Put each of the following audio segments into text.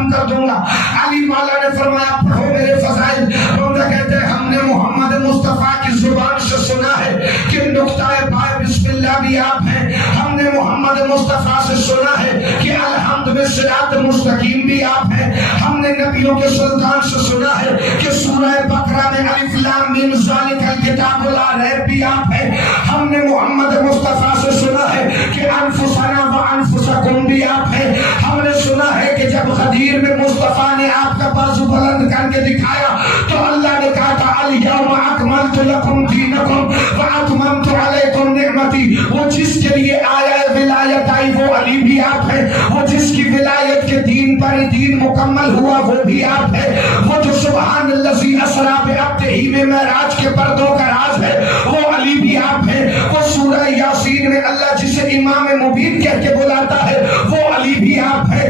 ختم کر دوں گا. علی مولا نے فرمایا پڑھو میرے فضائل. بندہ کہتے ہیں ہم نے محمد مصطفیٰ کی زبان سے سنا ہے کہ نقطہ پائے بسم اللہ بھی آپ ہیں. ہم نے محمد مصطفیٰ سے سنا ہے کہ الحمد میں صراط مستقیم بھی آپ ہیں. ہم نے نبیوں کے سلطان سے سنا ہے کہ سورہ بقرہ میں الف لام میم ذالک الکتاب لا ریب بھی آپ ہیں. ہم نے محمد مصطفیٰ سے سنا ہے کہ انفسنا و انفسکم بھی آپ ہیں. ہم نے سنا ہے کہ جب غدیر میں مصطفیٰ نے آپ کا بازو بلند کر کے دکھایا تو اللہ نے کہا تھا الیوم اکملت لکم دینکم و اتممت علیکم نعمتی. وہ جس کے لیے آیا ولایت آئی وہ علی بھی آپ ہیں. وہ جس کی ولایت کے دین پر دین مکمل ہوا وہ بھی آپ ہے. وہ جو سبحان الذی اسری بعبدہ میں معراج کے پردوں کا راز ہے وہ علی بھی آپ ہیں. وہ سورہ یاسین میں اللہ جسے امام مبین کہہ کے بلاتا ہے وہ علی بھی آپ ہے.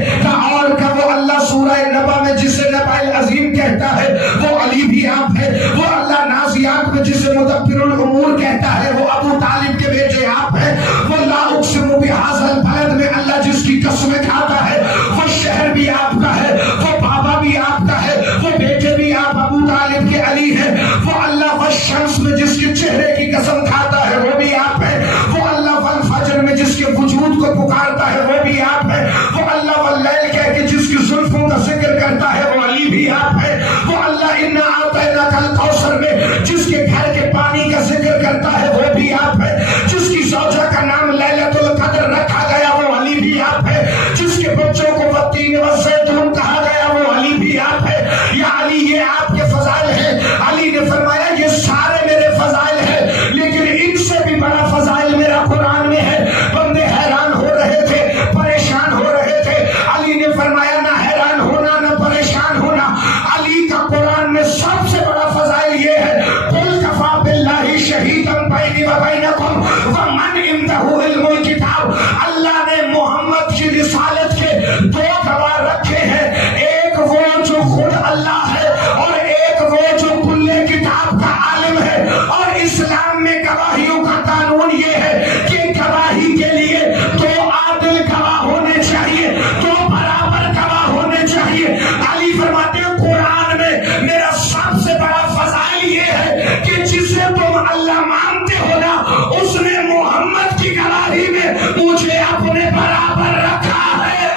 اور کا وہ اللہ سورہ نبا میں جسے نبا العظیم کہتا ہے وہ علی بھی آپ ہے. وہ اللہ نازیات میں جسے مدبر الامور کہتا ہے وہ ابو طالب کے بیٹے آپ ہیں. وہ لا اقسم بہذا البلد میں اللہ جس کی قسمیں کھاتا ہے وہ شہر بھی آپ کا ہے. وہ بابا بھی آپ کا ہے. وہ بیٹے بھی آپ ابو طالب کے علی ہیں. وہ اللہ والشمس میں جس کے چہرے کی قسم کھاتا ہے وہ بھی آپ ہے. وہ اللہ والفجر میں جس کے وجود کو پکارتا ہے وہ بھی آپ ہے. وہ اللہ واللیل کہہ کے جس کی زلفوں کا ذکر کرتا ہے وہ علی بھی آپ ہے. وہ اللہ انا اعطیناک الکوثر میں جس کے گھر کے پانی کا ذکر کرتا ہے وہ بھی آپ ہے. جس کی زوجہ کا نام لیلۃ القدر رکھا گیا وہ علی بھی آپ ہے. جس کے بچوں کو والتین والزیتون کہا گیا وہ علی بھی آپ ہے. یا علی یہ آپ کے فضائل ہیں. علی نے فرمایا یہ سارے میرے فضائل ہیں لیکن ان سے بھی بڑا فضائل میرا قرآن میں ہے. بندے حیران ہو رہے تھے, پریشان ہو رہے تھے. علی نے فرمایا نہ حیران ہونا نہ پریشان ہونا. علی کا قرآن میں سب سے بڑا فضائل یہ ہے قل کفی باللہ شہیدا بینی و بینکم ومن عندہ علم الکتاب. اللہ نے محمد کی رسالت کے دو گواہ رکھے ہیں. ایک وہ جو خود اللہ ہے اور ایک وہ جو کل کتاب کا عالم ہے. اور اسلام میں گواہیوں کا قانون یہ ہے کہ گواہی کے لیے دو عادل گواہ ہونے چاہیے, دو برابر گواہ ہونے چاہیے. علی فرماتے ہیں قرآن میں میرا سب سے بڑا فضائل یہ ہے کہ جسے تم اللہ مانتے ہو نا اس نے محمد کی گواہی میں مجھے اپنے برابر رکھا ہے.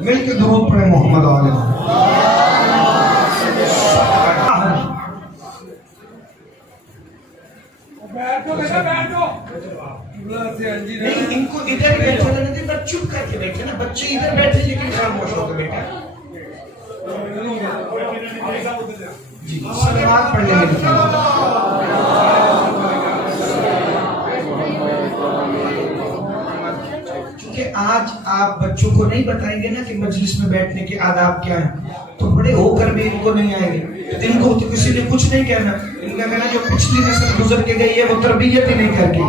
مل کے درود پڑھیں محمد علیہ. ان کو ادھر بیٹھے رہنے دیں, بس چپ کر کے بیٹھے نا. بچے ادھر بیٹھے لیکن خاموش ہو کے بیٹھے. جی صلوات پڑھ لیں گے. کہ آج آپ بچوں کو نہیں بتائیں گے نا کہ مجلس میں بیٹھنے کے آداب کیا ہیں تو بڑے ہو کر بھی ان کو نہیں آئیں گے. ان کو تو کسی نے کچھ نہیں کہنا. ان کا کہنا جو پچھلی نسل گزر کے گئی ہے وہ تربیت ہی نہیں کر گئی.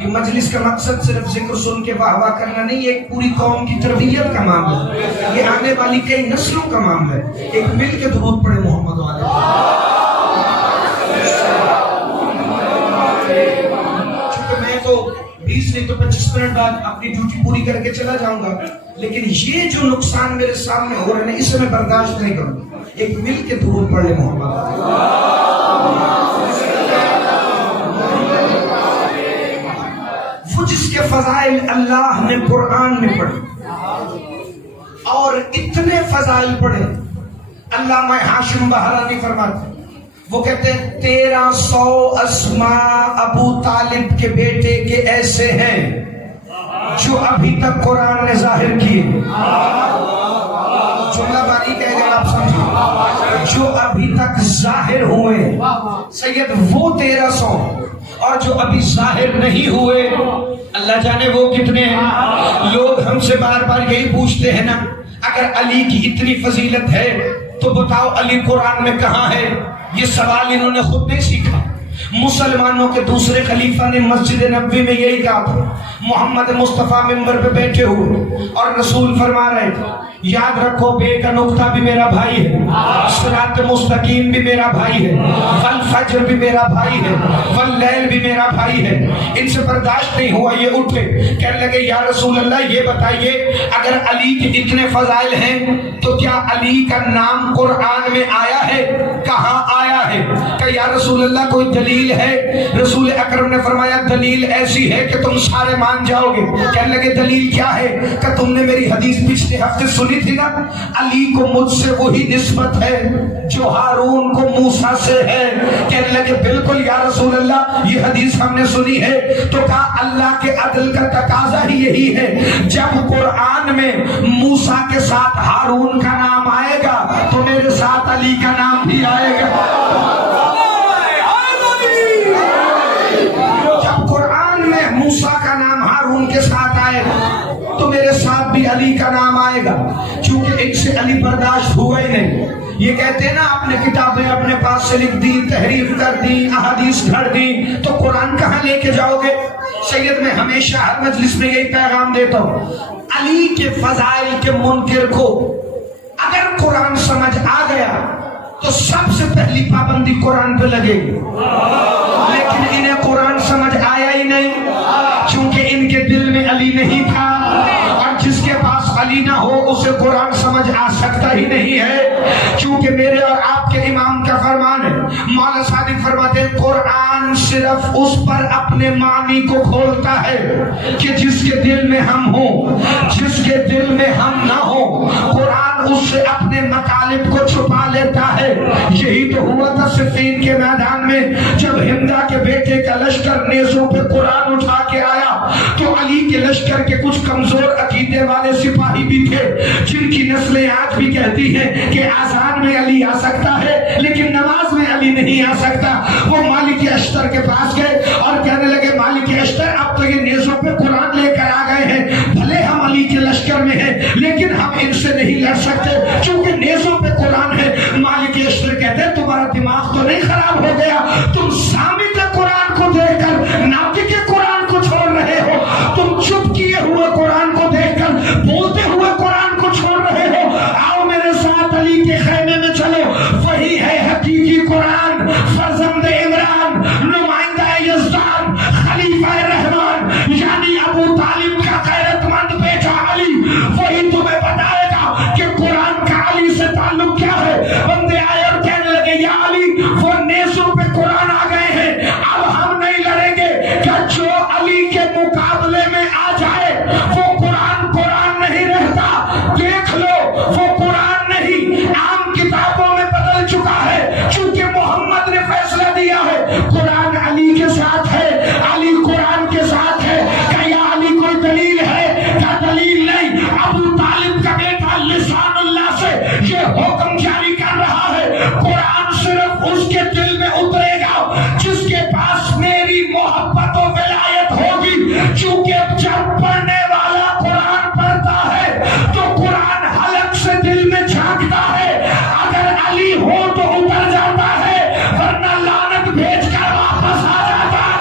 یہ مجلس کا مقصد صرف ذکر سن کے واہ واہ کرنا نہیں, ایک پوری قوم کی تربیت کا معاملہ ہے. یہ آنے والی کئی نسلوں کا معاملہ ہے. ایک مل کے درود پڑھے محمد علیہ. چونکہ میں تو 20 نہیں تو 25 منٹ بعد اپنی ڈیوٹی پوری کر کے چلا جاؤں گا, لیکن یہ جو نقصان میرے سامنے ہو رہے ہیں اسے میں برداشت نہیں کروں. ایک مل کے درود پڑھ لے محمد. وہ جس کے فضائل اللہ نے قرآن میں پڑھے اور اتنے فضائل پڑھے. علامہ ہاشم بہرانی فرماتے وہ کہتے ہیں 1300 اسماء ابو طالب کے بیٹے کے ایسے ہیں جو ابھی تک قرآن نے ظاہر کیے. جملہ باری کہہ گئے آپ سمجھیں, جو ابھی تک ظاہر ہوئے سید وہ 1300 اور جو ابھی ظاہر نہیں ہوئے اللہ جانے وہ کتنے ہیں. لوگ ہم سے بار بار یہی پوچھتے ہیں نا اگر علی کی اتنی فضیلت ہے تو بتاؤ علی قرآن میں کہاں ہے. یہ سوال انہوں نے خود نہیں سیکھا, مسلمانوں کے دوسرے خلیفہ نے مسجد نبوی میں یہی کہا تھا، محمد مصطفیٰ ممبر پہ بیٹھے ہوئے اور رسول فرما رہے تھے یاد رکھو بے کا نقطہ بھی میرا بھائی ہے، صراط مستقیم بھی میرا بھائی ہے، والفجر بھی میرا بھائی ہے، واللیل بھی میرا بھائی ہے۔ ان سے برداشت نہیں ہوا، یہ اٹھے کہنے لگے یا رسول اللہ یہ بتائیے اگر علی کے اتنے فضائل ہیں تو کیا علی کا نام قرآن میں آیا ہے؟ کہاں آیا ہے؟ کہ یا رسول اللہ کوئی دلیل ہے؟ رسول اکرم نے فرمایا دلیل ایسی ہے کہ تم سارے مان جاؤ گے۔ کہنے لگے دلیل کیا ہے؟ کہ تم نے میری حدیث پچھلے ہفتے سنی تھی نا، علی کو مجھ سے وہی نسبت ہے جو ہارون کو موسیٰ سے ہے۔ کہنے لگے بالکل یا رسول اللہ یہ حدیث ہم نے سنی ہے۔ تو کہا اللہ کے عدل کا تقاضا ہی یہی ہے، جب قرآن میں موسیٰ کے ساتھ ہارون کا نام آئے گا تو میرے ساتھ علی کا نام بھی آئے گا۔ جب قرآن میں موسیٰ کا نام ہارون کے ساتھ آئے گا تو میرے ساتھ بھی علی کا نام آئے گا۔ چونکہ ان سے علی برداشت ہوا ہی نہیں، یہ کہتے ہیں نا آپ نے کتابیں اپنے پاس سے لکھ دی، تحریف کر دی، احادیث گھڑ دی، تو قرآن کہاں لے کے جاؤ گے؟ سید میں ہمیشہ ہر مجلس میں یہی پیغام دیتا ہوں، علی کے فضائل کے منکر کو اگر قرآن سمجھ آ گیا تو سب سے پہلی پابندی قرآن پہ لگے گی، لیکن انہیں قرآن سمجھ آیا ہی نہیں چونکہ ان کے دل میں علی نہیں تھا، اور جس کے پاس علی نہ ہو اسے قرآن سمجھ آ سکتا ہی نہیں ہے۔ چونکہ میرے اور آپ کے امام کا فرمان ہے، مولا صادق فرماتے ہیں قرآن صرف اس پر اپنے معنی کو کھولتا ہے کہ جس کے دل میں ہم ہوں، جس کے دل میں ہم نہ ہوں قرآن اس سے اپنے مطالب کو چھپا لیتا ہے۔ یہی تو ہوا تھا صفین کے میدان میں، جب ہندا کے بیٹے کا لشکر نیزوں پہ قرآن اٹھا کے آیا تو علی کے لشکر کے کچھ کمزور عقیدے والے سپاہی بھی تھے جن کی نسلیں آج بھی کہتی ہیں کہ آذان میں علی آ سکتا ہے لیکن نماز میں علی نہیں آ سکتا۔ وہ مالک اشتر کے پاس گئے اور کہنے لگے مالک اشتر اب تو یہ نیزوں پہ قرآن لے کر آ گئے ہیں، بھلے ہم علی کے لشکر میں ہیں لیکن ہم ان سے نہیں لڑ سکتے چونکہ نیزوں پہ قرآن ہے۔ مالک اشتر کہتے ہیں تمہارا دماغ تو نہیں خراب ہو گیا، تم سامع قرآن کو دیکھ کر ناطق قرآن کو چھوڑ رہے ہو، تم چپ کیے ہوئے قرآن کو دیکھ کر بولتے ہوئے قرآن کو چھوڑ رہے ہو۔ آؤ میرے ساتھ علی کے خیمے میں چلو، وہی ہے حقیقی قرآن، فرزند عمران، نمائندہ یزدان، خلیفہ رحمان یعنی ابو طالب کا غیرت مند بیٹا علی، وہی تمہیں بتائے گا کہ قرآن کا علی سے تعلق کیا ہے۔ بندے آئے اور کہنے لگے یا علی وہ نیزوں پہ قرآن آ گئے ہیں، اب ہم نہیں لڑیں گے، کہ جو علی کے مقابلے میں آ جائے وہ قرآن قرآن نہیں رہتا، دیکھ لو وہ قرآن نہیں عام کتابوں میں بدل چکا ہے، چونکہ محمد نے فیصلہ دیا ہے قرآن علی کے ساتھ ہے، علی قرآن کے ساتھ ہے۔ کہ یا علی کوئی دلیل ہے؟ کیا دلیل نہیں، ابو طالب کا بیٹا لسان اللہ سے یہ حکم جاری کر رہا ہے قرآن صرف اس کے دل میں اترے گا جس کے پاس میری محبت و ولایت ہوگی، چونکہ جب پڑھنے والا قرآن پڑھتا ہے تو قرآن حلق سے دل میں جھانکتا ہے، اگر علی ہو تو اتر جاتا ہے ورنہ لعنت بھیج کر واپس آ جاتا ہے۔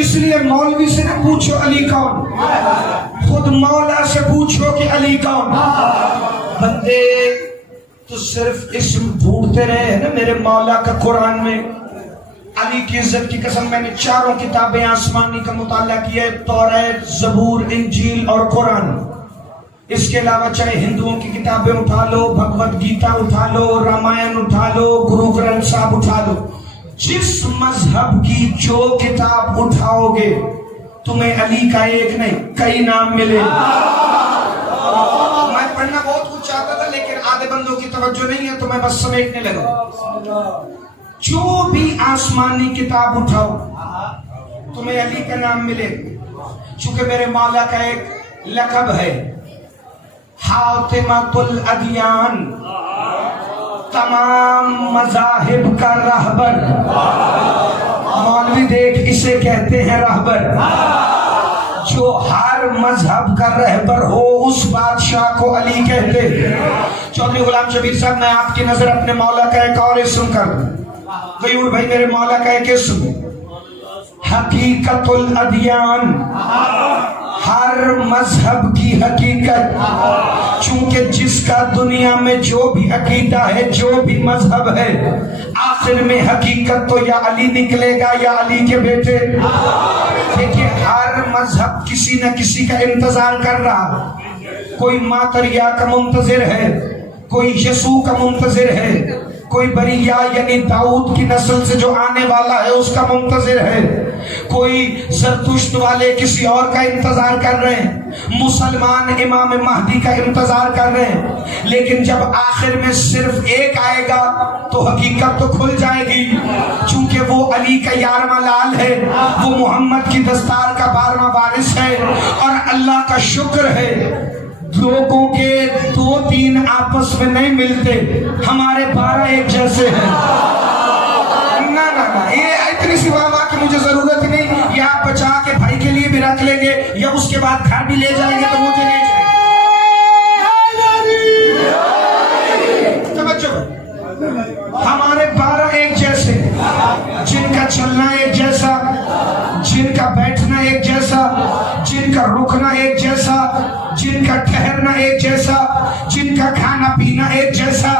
اس لیے مولوی سے نہ پوچھو علی کون، خود مولا سے پوچھو کہ علی کون۔ بندے تو صرف اسم ڈھونڈتے رہے ہیں نا میرے مولا کا قرآن میں۔ علی کی عزت کی قسم میں نے چاروں کتابیں آسمانی کا مطالعہ کیا ہے، توریت، زبور، انجیل اور قرآن۔ اس کے علاوہ چاہے ہندوؤں کی کتابیں اٹھا لو، بھگوت گیتا اٹھا لو، رامائن اٹھا لو، گرو گرنتھ صاحب اٹھا لو، جس مذہب کی جو کتاب اٹھاؤ گے تمہیں علی کا ایک نہیں کئی نام ملے۔ میں پڑھنا بہت کچھ چاہتا تھا لیکن آدھے بندوں کی توجہ نہیں ہے تو میں بس سمیٹنے لگا۔ جو بھی آسمانی کتاب اٹھاؤ تمہیں علی کا نام ملے، چونکہ میرے مولا کا ایک لقب ہے حاتمۃ الادیان، تمام مذاہب کا رہبر۔ مولوی دیکھ اسے کہتے ہیں رہبر، جو ہر ہر مذہب کا رہبر ہو اس بادشاہ کو علی کہتے۔ چودھری غلام شبیر صاحب میں آپ کی نظر اپنے مولا کا ایک اور اسم کر دوں۔ غیور بھائی میرے مولا کا ایک اسم حقیقت الادیان، ہر مذہب کی حقیقت، چونکہ جس کا دنیا میں جو بھی عقیدہ ہے، جو بھی مذہب ہے، آخر میں حقیقت تو یا علی نکلے گا یا علی کے بیٹے۔ دیکھیے ہر مذہب کسی نہ کسی کا انتظار کر رہا، کوئی ماتریا کا منتظر ہے، کوئی یسوع کا منتظر ہے، کوئی بریہ یعنی داؤد کی نسل سے جو آنے والا ہے اس کا منتظر ہے، کوئی زرتشت والے کسی اور کا انتظار کر رہے ہیں، مسلمان امام مہدی کا انتظار کر رہے ہیں، لیکن جب آخر میں صرف ایک آئے گا تو حقیقت تو کھل جائے گی، چونکہ وہ علی کا 11واں لال ہے، وہ محمد کی دستار کا 12واں وارث ہے، اور اللہ کا شکر ہے لوگوں کے 2-3 آپس میں نہیں ملتے، ہمارے 12 ایک جیسے ہیں۔ نہ نہ نہ یہ اتنی سی واہ کہ مجھے ضرورت نہیں، یہ آپ بچا کے بھائی کے لیے بھی رکھ لیں گے یا اس کے بعد گھر بھی لے جائیں گے تو مجھے لے جائیں گے۔ ہمارے 12 ایک جیسے، جن کا چلنا ایک جیسا، جن کا بیٹھنا ایک جیسا، جن کا رکنا ایک جیسا، جن کا ٹھہرنا ایک جیسا، جن کا کھانا پینا ایک جیسا،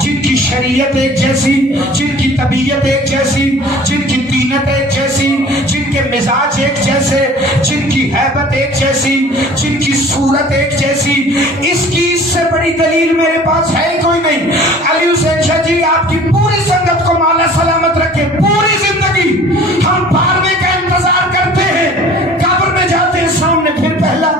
جن کی شریعت ایک جیسی، جن کی طبیعت ایک جیسی، جن کی طینت ایک جیسی، جن کے مزاج ایک جیسے، جن کی ہیبت ایک جیسی، جن کی صورت ایک جیسی، اس سے بڑی دلیل میرے پاس ہے کوئی نہیں۔ علی حسین شاہ جی آپ کی پوری سنگت کو مولا سلامت رکھے، پوری زندگی ہم پارنے کا انتظار کرتے ہیں، قبر میں جاتے ہیں سامنے پھر پہلا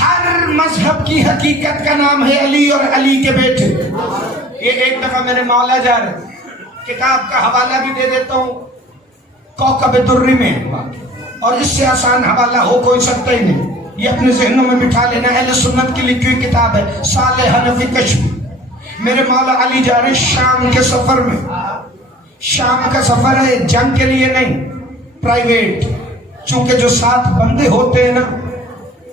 ہر مذہب کی حقیقت کا نام ہے علی اور علی کے بیٹے۔ یہ ایک دفعہ میرے مولا جا رہے، کتاب کا حوالہ بھی دے دیتا ہوں، کوكب دری میں، اور اس سے آسان حوالہ ہو کوئی سکتا ہی نہیں، یہ اپنے ذہنوں میں بٹھا لینا، اہل سنت کی لکھی ہوئی کتاب ہے صالح حنفی کشف۔ میرے مولا علی جا رہے شام کے سفر میں، شام کا سفر ہے جنگ کے لیے نہیں، پرائیویٹ، چونکہ جو ساتھ بندے ہوتے ہیں نا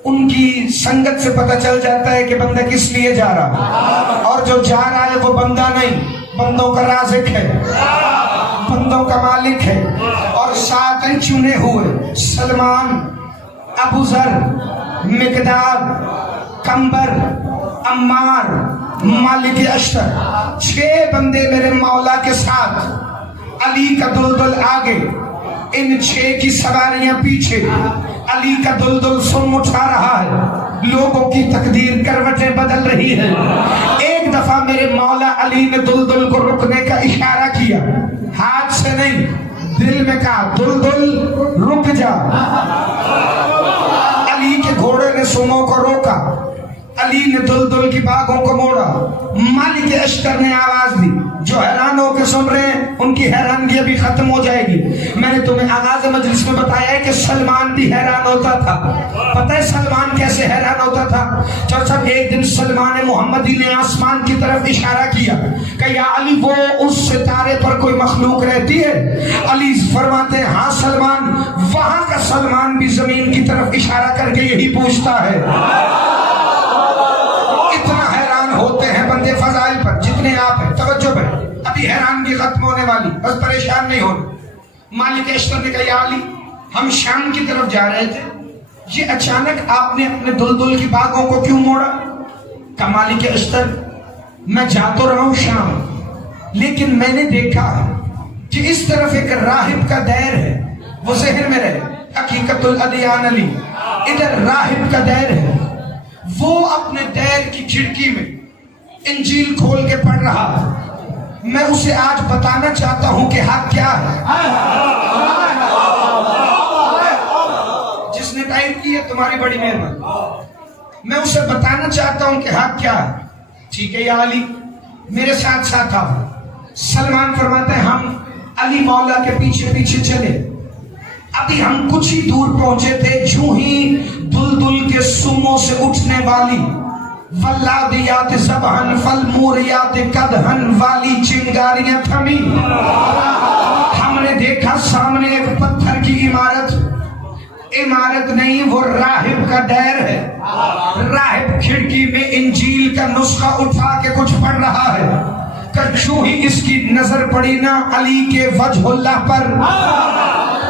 ان کی سنگت سے پتہ چل جاتا ہے کہ بندہ کس لیے جا رہا، اور جو جا رہا ہے وہ بندہ نہیں، بندوں کا رازق ہے، بندوں کا مالک ہے، اور 7 چنے ہوئے سلمان، ابو ذر، مقداد، کمبر، عمار، مالک اشتر، 6 بندے میرے مولا کے ساتھ، علی کا دلدل آگے، ان 6 کی سواریاں پیچھے، علی کا دلدل سم اٹھا رہا ہے، لوگوں کی تقدیر کروٹیں بدل رہی ہے۔ ایک دفعہ میرے مولا علی نے دلدل کو رکنے کا اشارہ کیا، ہاتھ سے نہیں دل میں کہا دلدل رک جا۔ علی کے گھوڑے نے سموں کو روکا، علی نے دلدل کی باغوں کو موڑا، مالک اشتر نے آواز دی، جو حیران ہو کے سن رہے ہیں ان کی حیرانگی ابھی ختم ہو جائے گی۔ میں نے تمہیں آغاز مجلس میں بتایا ہے کہ سلمان بھی حیران ہوتا تھا، پتہ ہے سلمان کیسے حیران ہوتا تھا؟ جب ایک دن سلمان محمدی نے آسمان کی طرف اشارہ کیا کہ یا علی وہ اس ستارے پر کوئی مخلوق رہتی ہے؟ علی فرماتے ہیں ہاں سلمان، وہاں کا سلمان بھی زمین کی طرف اشارہ کر کے یہی پوچھتا ہے۔ اتنا حیران ہوتے ہیں بندے فضائل پر جتنے آپ ہیں۔ توجہ بھائی، ابھی حیرانگی ختم ہونے والی، بس پریشان نہیں ہونا۔ مالک اشتر نے کہا یا علی ہم شام کی طرف جا رہے تھے، یہ اچانک آپ نے اپنے دلدل کی باغوں کو کیوں موڑا؟ کہا مالک اشتر میں جا تو رہا ہوں شام، لیکن میں نے دیکھا کہ اس طرف ایک راہب کا دیر ہے، وہ ذہن میں رہے، حقیقت الادیان علی، ادھر راہب کا دیر ہے، وہ اپنے دیر کی کھڑکی میں انجیل کھول کے پڑھ رہا ہے، میں اسے آج بتانا چاہتا ہوں کہ حق کیا ہے۔ جس نے ٹائپ کی ہے تمہاری بڑی مہربانی، میں اسے بتانا چاہتا ہوں کہ حق کیا ہے۔ ٹھیک ہے یا علی میرے ساتھ ساتھ آؤ۔ سلمان فرماتے ہیں ہم علی مولا کے پیچھے پیچھے چلے، ابھی ہم کچھ ہی دور پہنچے تھے، جو ہی دلدل کے سموں سے اٹھنے والی فالعادیات ضبحا فالموریات قدحا والی چنگاریاں تھمی. ہم نے دیکھا سامنے ایک پتھر کی عمارت نہیں، وہ راہب کا دیر ہے. راہب کھڑکی میں انجیل کا نسخہ اٹھا کے کچھ پڑھ رہا ہے. کچھو ہی اس کی نظر پڑی نا علی کے وجہ اللہ پر.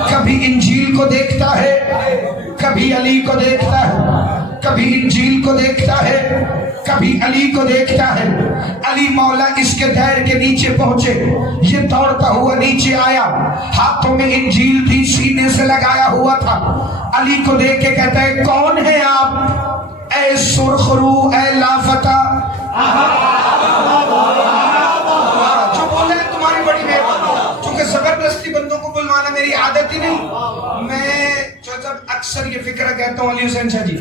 کبھی انجیل کو دیکھتا ہے، کبھی علی کو دیکھتا ہے، کبھی انجیل کو دیکھتا ہے، کبھی علی کو دیکھتا ہے. علی مولا اس کے دیر کے نیچے پہنچے، یہ دوڑتا ہوا نیچے آیا، ہاتھوں میں انجیل تھی، سینے سے لگایا ہوا تھا. علی کو دیکھ کے کہتا ہے کون ہے آپ اے سرخرو اے لافتہ؟ جو بولے تمہاری بڑی مہربانی. چونکہ زبردستی بندوں کو بلوانا میری عادت ہی نہیں. میں جب اکثر یہ فکر کہتا ہوں علی حسین شاہ جی،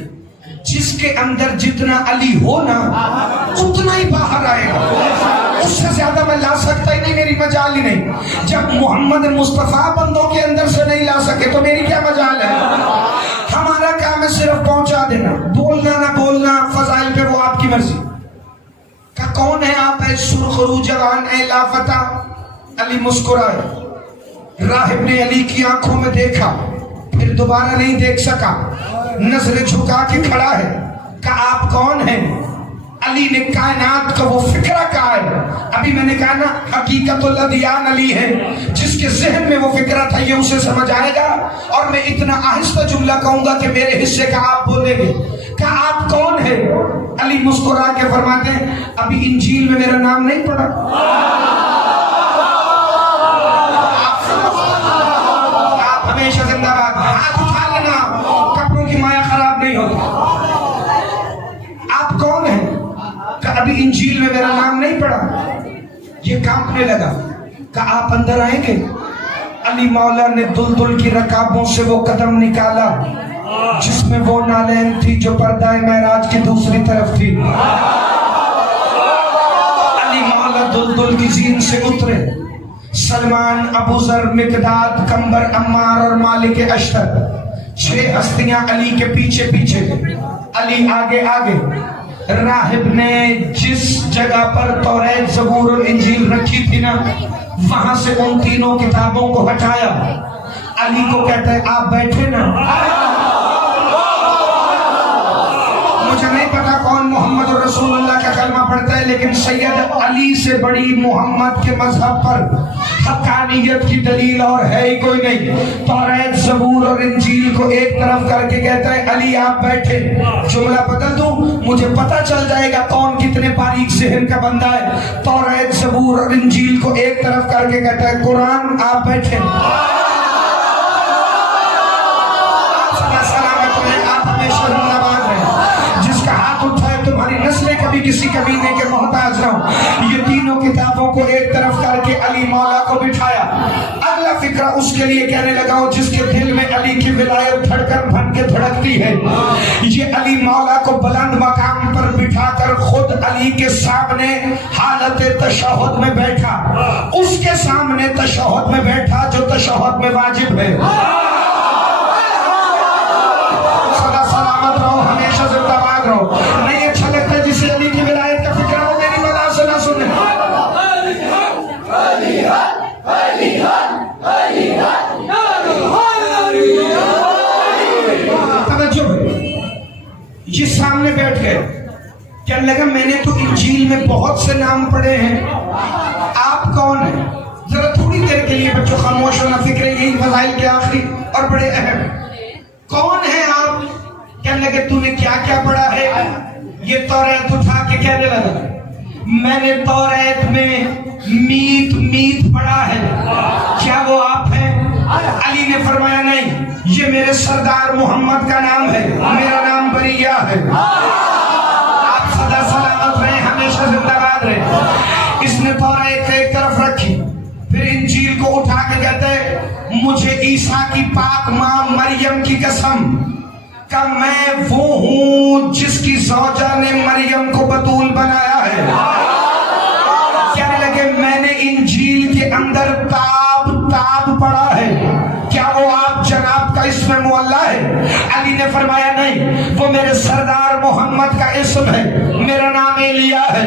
جس کے اندر جتنا علی ہو نا اتنا ہی باہر آئے گا. اس سے زیادہ میں لا سکتا ہی نہیں، میری مجال ہی نہیں. جب محمد مصطفیٰ بندوں کے اندر سے نہیں لا سکے تو میری کیا مجال ہے؟ ہمارا کام ہے صرف پہنچا دینا، بولنا نہ بولنا فضائل پہ وہ آپ کی مرضی. کہ کون ہے آپ اے سرخرو جوان اے لافتہ؟ علی مسکرائے. راہب نے علی کی آنکھوں میں دیکھا، پھر دوبارہ نہیں دیکھ سکا، نظر جھکا کے کھڑا ہے. کہ آپ کون ہیں؟ علی نے کائنات کا وہ فکرہ کہا ہے. ابھی میں نے کہا نا حقیقت الادیان علی ہے. جس کے ذہن میں وہ فکرہ تھا یہ اسے سمجھ آئے گا. اور میں اتنا آہستہ جملہ کہوں گا کہ میرے حصے کا آپ بولیں گے. کہ آپ کون ہیں؟ علی مسکرا کے فرماتے ہیں ابھی انجیل میں میرا نام نہیں پڑا. آپ ہمیشہ زندہ باد. ہاتھ اٹھا لینا، کپڑوں کی مایا خراب نہیں ہوتی. آپ کون ہیں؟ کہ ابھی انجیل میں میرا نام نہیں پڑا. یہ کانپنے لگا. کہ آپ اندر آئیں گے؟ علی مولا نے دلدل کی رکابوں سے وہ قدم نکالا جس میں وہ نالین تھی جو پردہ معراج کی دوسری طرف تھی. علی مولا دلدل کی زین سے اترے. سلمان، ابو ذر، مقداد، کمبر، عمار اور مالک اشتر، 6 ہستیاں علی کے پیچھے پیچھے. علی آگے آگے. راہب نے جس جگہ پر توریت، زبور اور انجیل رکھی تھی نا وہاں سے ان تینوں کتابوں کو ہٹایا. علی کو کہتا ہے آپ بیٹھے نا. مجھے نہیں پتا کون محمد رسول اللہ کا کلمہ پڑھتا ہے، لیکن سید علی سے بڑی محمد کے مذہب پر حقانیت کی دلیل اور ہے ہی کوئی نہیں. توریت، زبور اور انجیل کو ایک طرف کر کے کہتا ہے علی آپ بیٹھے. جملہ بدل دوں مجھے پتا چل جائے گا کون کتنے باریک ذہن کا بندہ ہے. توریت، زبور اور انجیل کو ایک طرف کر کے کہتا ہے قرآن آپ بیٹھے. سلامت رہے، آپ ہمیشہ زندہ باد رہے. جس کا ہاتھ اٹھائے تمہاری نسلیں کبھی کسی کمینے کے محتاج نہ ہوں. یہ تینوں کتابوں کو ایک طرف کر کے علی مولا کو بٹھایا. اگلا فکرہ اس کے لیے کہنے لگا ہوں جس کے دل میں علی کی ولایت دھڑکن بھن کے دھڑکتی ہے. یہ علی مولا کو بلند مقام پر بٹھا کر خود علی کے سامنے حالت تشہد میں بیٹھا. اس کے سامنے تشہد میں بیٹھا جو تشہد میں واجب ہے. سدا سلامت رہو، ہمیشہ زندہ باد رہو. نہیں اچھا لگتا جسے علی کی ولایت کا فکر ہو میری وجہ سے نہ سنے. توجہ ہے. یہ سامنے بیٹھ گئے. کہنے لگا میں نے تو انجیل میں بہت سے نام پڑھے ہیں، آپ کون ہیں؟ ذرا تھوڑی دیر کے لیے بچوں خاموش ہونا. فکر یہی فضائل کے آخری اور بڑے اہم. کون ہیں آپ؟ کہنے لگے تو نے کیا کیا پڑھا ہے؟ یہ توریت اٹھا کے کہنے لگا میں نے توریت میں میت پڑھا ہے. کیا وہ آپ ہیں؟ علی نے فرمایا نہیں، یہ میرے سردار محمد کا نام ہے، میرا نام بریہ ہے. آپ سدا سلامت رہے، ہمیشہ زندہ باد رہے. اس نے توریت ایک طرف رکھی، پھر انجیل کو اٹھا کے کہتے ہیں مجھے عیسیٰ کی پاک ماں مریم کی قسم کہ میں وہ ہوں جس کی زوجہ نے مریم کو بتول بنایا ہے. کہنے لگے میں نے انجیل کے اندر تاب پڑھا ہے، کیا وہ آپ جناب کا اسم معلیٰ ہے؟ علی نے فرمایا نہیں، وہ میرے سردار محمد کا اسم ہے. میرا نام ایلیا ہے.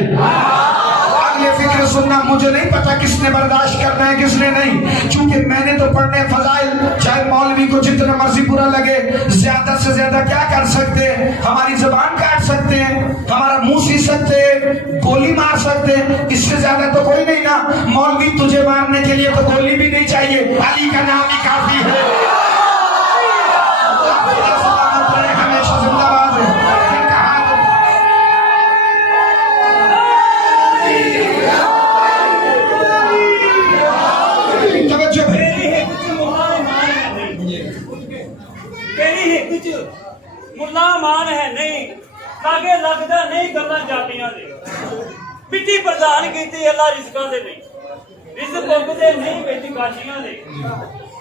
اگلے فکر سننا, مجھے نہیں پتا کس نے برداشت کرنا ہے کس نے نہیں, چونکہ میں نے تو پڑھنے فضائل, چاہے مولوی کو جتنا مرضی برا لگے, زیادہ سے زیادہ کیا کر سکتے ہیں, ہماری زبان کاٹ سکتے ہیں, ہمارا منہ سی سکتے ہیں, گولی مار سکتے ہیں, اس سے زیادہ تو کوئی نہیں نا. مولوی تجھے مارنے کے لیے تو گولی بھی نہیں چاہیے, علی کا نام ہی کافی ہے. ہمیشہ زندہ باد ہے. ملا مان ہے نہیں, لاگے لگدا نہیں گلاں جاپیاں دے, مٹی پردان کیتی اللہ رزقاں دے نہیں, رزق پکدے نہیں بیٹی کاشیاں دے,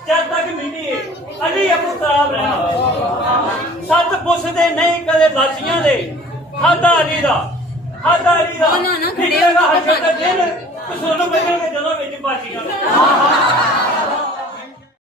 جد تک مٹی ہے علی ابو طالب رہا, سات پوسدے نہیں کدے لاچیاں دے, کھادا علی دا نکلے گا حشر دا دن, سونو بچن کے جدوں وچ پاچیاں دے.